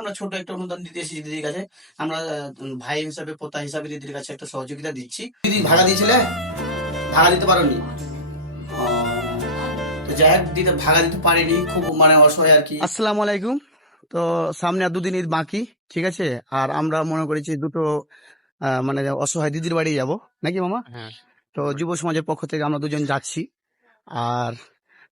আমরা ছোট একটা অনুদান দিতে এসেছি দিদির কাছে। আমরা ভাই হিসাবে, পোতা হিসাবে দিদির কাছে একটা সহযোগিতা দিচ্ছি। দিদি ভাড়া দিয়েছিলে, ভাড়া দিতে পারোনি? ও, তো যাই হোক, দিদি ভাড়া দিতে পারেনি, খুব মানে অসহায় আর কি। আসসালামু আলাইকুম। তো সামনে আর দুদিন ঈদ বাকি, ঠিক আছে। আর আমরা মনে করেছি দুটো মানে অসহায় দিদির বাড়ি যাব, নাকি মামা? হ্যাঁ, তো যুব সমাজের পক্ষ থেকে আমরা দুজন যাচ্ছি। আর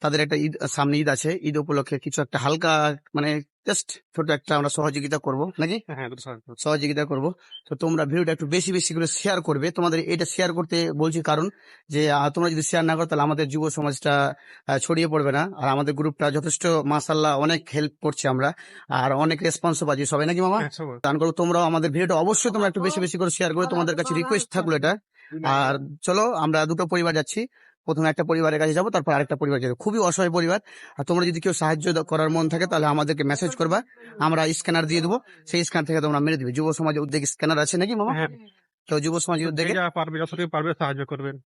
তাদের একটা ঈদ সামনে, ঈদ আছে, ঈদ উপলক্ষে কিছু একটা হালকা মানে জাস্ট ছোট একটা আমরা সহযোগিতা করব, নাকি? হ্যাঁ, দুটো সহায়তা করছি। সহযোগিতা করব। তো তোমরা ভিডিওটা একটু বেশি বেশি করে শেয়ার করবে। তোমাদের এটা শেয়ার করতে বলছি কারণ যে তোমরা যদি শেয়ার না করো তাহলে আমাদের যুব সমাজটা ছড়িয়ে পড়বে না। আর আমাদের গ্রুপটা যথেষ্ট মাশাআল্লাহ অনেক হেল্প করছি আমরা, আর অনেক রেসপন্সও পাচ্ছি সবাই, নাকি মামা? হ্যাঁ, সবাই। দান করো তোমরাও আমাদের ভিডিওটা অবশ্যই তোমরা একটু বেশি বেশি করে শেয়ার করে, তোমাদের কাছে রিকোয়েস্ট থাকলো এটা। আর চলো আমরা দুটো পরিবার যাচ্ছি। প্রথমে একটা পরিবারের কাছে যাবো, তারপর আরেকটা পরিবার যাবো, খুবই অসহায় পরিবার। আর তোমরা যদি কেউ সাহায্য করার মন থাকে তাহলে আমাদেরকে মেসেজ করবা, আমরা স্ক্যানার দিয়ে দেবো, সেই স্ক্যানার থেকে তোমরা মেরে দিবে। যুব সমাজের উদ্যোগে স্ক্যানার আছে, নাকি মামা? হ্যাঁ, তো যুব সমাজের যে উদ্যোগে যা পারবে, যতটুকু পারবে সাহায্য করবেন।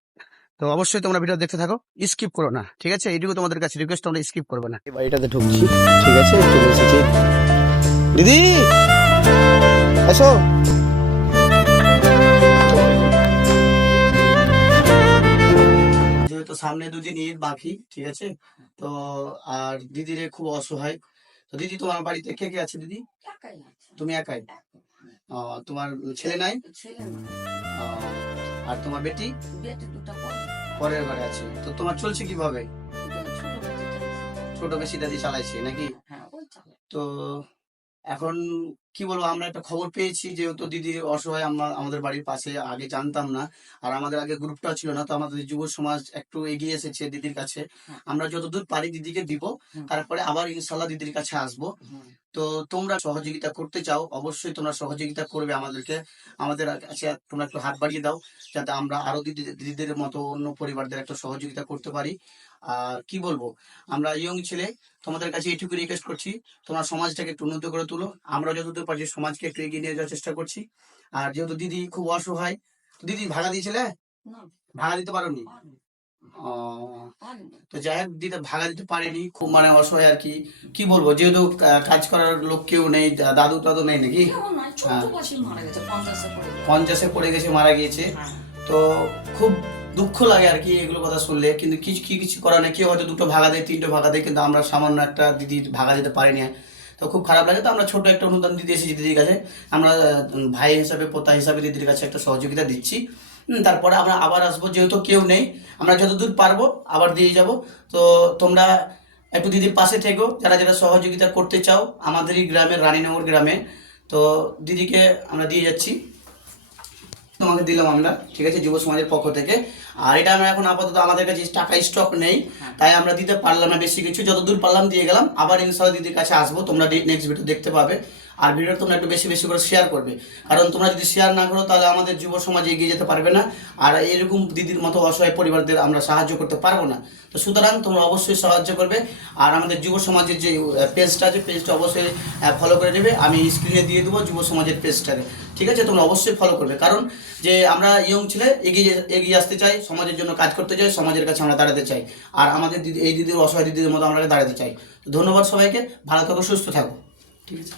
তো অবশ্যই তোমরা ভিডিও দেখতে থাকো, স্কিপ করো না, ঠিক আছে? এইটুকু তোমাদের কাছে রিকোয়েস্ট, তোমরা স্কিপ করবে না। বাড়িটাতে ঢুকছি, ঠিক আছে, চলে এসেছি। দিদি আসো। যেহেতু সামনে দুদিন ঈদ বাকি, ঠিক আছে, তো আর দিদিরে খুব অসহায়। তো দিদি, তোমার বাড়িতে কে কে আছে দিদি? একাই আছে। তুমি একাই? তোমার ছেলে নাই? ছেলে না, আহ, আর তোমার বেটি বেটি দুটো পড়ে। পরের ঘরে আছে। তো তোমার চলছে কিভাবে? ওদের ছোট বেটি চালাচ্ছে। ছোট বেশি দাদি চালাইছে, নাকি? হ্যাঁ, ওই চালায়। তো এখন কি বলবো, আমরা একটা খবর পেয়েছি যেহেতু দিদি অসহায়, আমরা আমাদের বাড়ির পাশে, আগে জানতাম না। আর আমাদের আগে গ্রুপটা ছিল না, তো আমাদের যুব সমাজ একটু এগিয়ে এসেছে দিদির কাছে। হ্যাঁ। আমরা যতদূর পারি দিদিকে দিব, হুম। তারপরে আবার ইনশাল্লাহ দিদির কাছে আসবো। হুম। তো তোমরা সহযোগিতা করতে চাও, অবশ্যই তোমরা সহযোগিতা করবে আমাদেরকে। আমাদের কাছে তোমরা একটু হাত বাড়িয়ে দাও, যাতে আমরা আরো দিদিদের মতো অন্য পরিবারদের একটা সহযোগিতা করতে পারি। আর কি বলবো, আমরা ইয়ং ছেলে, তোমাদের কাছে এইটুকু রিকোয়েস্ট করছি, তোমরা সমাজটাকে একটু উন্নত করে তুলো। আমরা যতদূর পারছি সমাজকে একটু এগিয়ে নিয়ে যাওয়ার চেষ্টা করছি। আর যেহেতু দিদি খুব অসহায়, দিদি ভাড়া দিয়েছিলে, না, ভাড়া দিতে পারোনি? পারেনি, ও, পারেনি। তো যাই হোক, দিতে ভাড়া দিতে পারেনি, খুব মানে অসহায় আর কি। কি বলবো, যেহেতু কাজ করার লোক কেউ নেই, দাদু টাদু নেই, নাকি? কেউ নয়, ছোট্ট হ্যাঁ, বয়সে মারা গেছে, 50-এ পড়ে গেছে। 50-এ পড়ে গেছে, মারা গিয়েছে। হ্যাঁ। তো খুব দুঃখ লাগে আর কি এগুলো কথা শুনলে, কিন্তু কিছু করার নেই। কেউ হয়তো দুটো ভাগা দেয়, তিনটে ভাগা দেয়, কিন্তু আমরা সামান্য একটা দিদির ভাগা দিতে পারিনি। তো খুব খারাপ লাগে। তো আমরা ছোট একটা অনুদান দিতে এসেছি দিদির কাছে। আমরা ভাই হিসাবে, পোতা হিসাবে দিদির কাছে একটা সহযোগিতা দিচ্ছি। তারপরে আমরা আবার আসবো, যেহেতু কেউ নেই, আমরা যতদূর পারবো আবার দিয়ে যাব। তো তোমরা একটু দিদির পাশে থেকো, যারা যারা সহযোগিতা করতে চাও, আমাদেরই গ্রামের, রানীনগর গ্রামে। তো দিদিকে আমরা দিয়ে যাচ্ছি, তোমাকে দিলাম আমরা, ঠিক আছে, যুব সমাজের পক্ষ থেকে। আর এটা আমরা এখন আপাতত আমাদের কাছে টাকা স্টক নেই, তাই আমরা দিতে পারলাম না বেশি কিছু, যতদূর পারলাম দিয়ে গেলাম। আবার ইনশাআল্লাহ দিদির কাছে আসবো, তোমরা নেক্সট ভিডিও দেখতে পাবে। আর ভিডিওটা তোমরা একটু বেশি বেশি করে শেয়ার করবে, কারণ তোমরা যদি শেয়ার না করো তাহলে আমাদের যুব সমাজ এগিয়ে যেতে পারবে না। আর এরকম দিদির মতো অসহায় পরিবারদের আমরা সাহায্য করতে পারবো না। তো সুতরাং তোমরা অবশ্যই সাহায্য করবে। আর আমাদের যুব সমাজের যে পেজটা আছে, পেজটা অবশ্যই ফলো করে নেবে। আমি স্ক্রিনে দিয়ে দেবো যুব সমাজের পেজটাকে, ঠিক আছে? তোমরা অবশ্যই ফলো করবে, কারণ যে আমরা ইয়ং ছেলে, এগিয়ে আসতে চাই, সমাজের জন্য কাজ করতে চাই, সমাজের কাছে আমরা দাঁড়াতে চাই। আর আমাদের দিদি, এই দিদির, অসহায় দিদিদের মতো আমরা দাঁড়াতে চাই। তো ধন্যবাদ সবাইকে, ভালো থাকো, সুস্থ থাকো, ঠিক আছে?